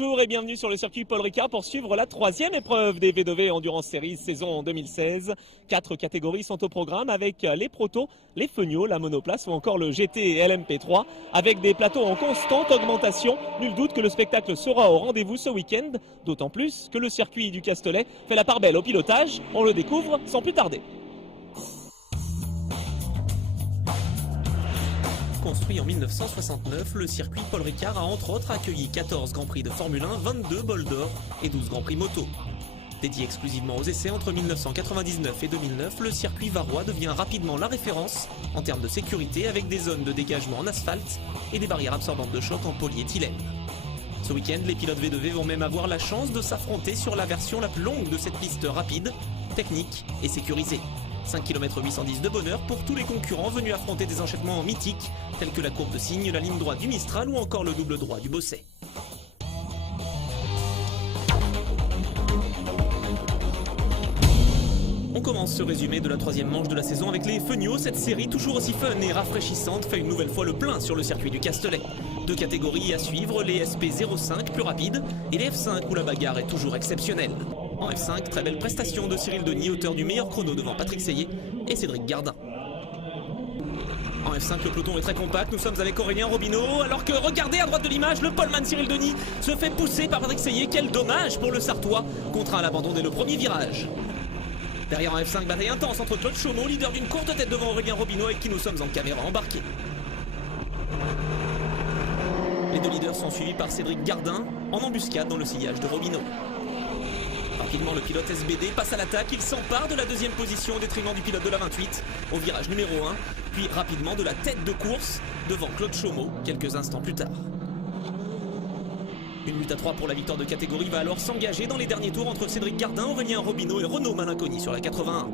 Bonjour et bienvenue sur le circuit Paul Ricard pour suivre la troisième épreuve des V2V Endurance Series saison 2016. 4 catégories sont au programme avec les protos, les feniaux, la monoplace ou encore le GT et LMP3 avec des plateaux en constante augmentation. Nul doute que le spectacle sera au rendez-vous ce week-end, d'autant plus que le circuit du Castellet fait la part belle au pilotage. On le découvre sans plus tarder. Construit en 1969, le circuit Paul Ricard a entre autres accueilli 14 Grands Prix de Formule 1, 22 bols d'or et 12 Grands Prix moto. Dédié exclusivement aux essais entre 1999 et 2009, le circuit varois devient rapidement la référence en termes de sécurité avec des zones de dégagement en asphalte et des barrières absorbantes de choc en polyéthylène. Ce week-end, les pilotes V2V vont même avoir la chance de s'affronter sur la version la plus longue de cette piste rapide, technique et sécurisée. 5 km 810 de bonheur pour tous les concurrents venus affronter des enchaînements mythiques tels que la courbe de cygne, la ligne droite du Mistral ou encore le double droit du Bosset. On commence ce résumé de la troisième manche de la saison avec les feniaux. Cette série toujours aussi fun et rafraîchissante fait une nouvelle fois le plein sur le circuit du Castellet. Deux catégories à suivre, les SP05 plus rapides et les F5 où la bagarre est toujours exceptionnelle. En F5, très belle prestation de Cyril Denis, auteur du meilleur chrono devant Patrick Seyé et Cédric Gardin. En F5, le peloton est très compact, nous sommes avec Aurélien Robineau, alors que, regardez à droite de l'image, le poleman Cyril Denis se fait pousser par Patrick Seyé. Quel dommage pour le Sartois, contraint à l'abandon dès le premier virage. Derrière en F5, bataille intense entre Claude Chaumeau, leader d'une courte tête devant Aurélien Robineau avec qui nous sommes en caméra embarquée. Les deux leaders sont suivis par Cédric Gardin, en embuscade dans le sillage de Robineau. Rapidement, le pilote SBD passe à l'attaque, il s'empare de la deuxième position au détriment du pilote de la 28 au virage numéro 1, puis rapidement de la tête de course devant Claude Chaumeau quelques instants plus tard. Une lutte à 3 pour la victoire de catégorie va alors s'engager dans les derniers tours entre Cédric Gardin, Aurélien Robineau et Renaud Malinconi sur la 81.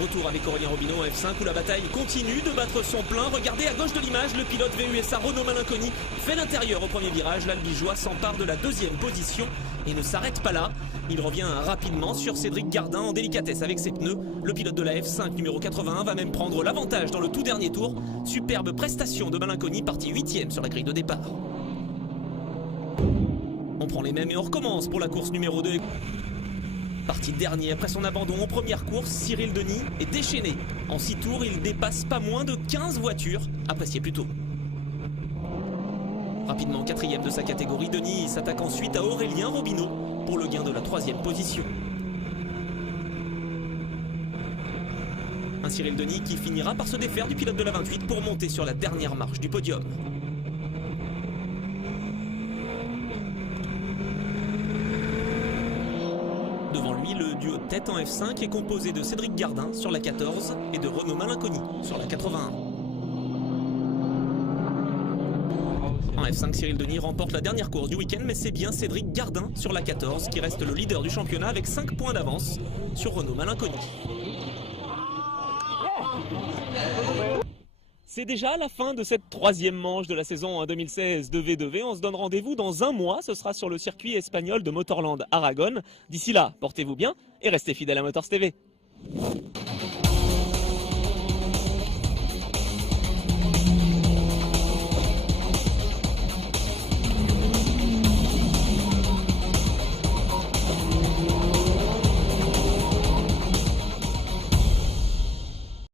Retour avec Aurélien Robineau en F5 où la bataille continue de battre son plein. Regardez à gauche de l'image, le pilote VUSA Renaud Malinconi fait l'intérieur au premier virage. L'Albigeois s'empare de la deuxième position et ne s'arrête pas là. Il revient rapidement sur Cédric Gardin en délicatesse avec ses pneus. Le pilote de la F5 numéro 81 va même prendre l'avantage dans le tout dernier tour. Superbe prestation de Malinconi, parti 8e sur la grille de départ. On prend les mêmes et on recommence pour la course numéro 2. Parti dernier après son abandon en première course, Cyril Denis est déchaîné. En 6 tours, il dépasse pas moins de 15 voitures, appréciez plutôt. Rapidement 4e de sa catégorie, Denis s'attaque ensuite à Aurélien Robineau pour le gain de la 3e position. Un Cyril Denis qui finira par se défaire du pilote de la 28 pour monter sur la dernière marche du podium. Devant lui, le duo de tête en F5 est composé de Cédric Gardin sur la 14 et de Renaud Malinconi sur la 81. En F5, Cyril Denis remporte la dernière course du week-end, mais c'est bien Cédric Gardin sur la 14 qui reste le leader du championnat avec 5 points d'avance sur Renaud Malinconi. C'est déjà la fin de cette troisième manche de la saison 2016 de V2V. On se donne rendez-vous dans un mois. Ce sera sur le circuit espagnol de Motorland Aragon. D'ici là, portez-vous bien et restez fidèles à Motors TV.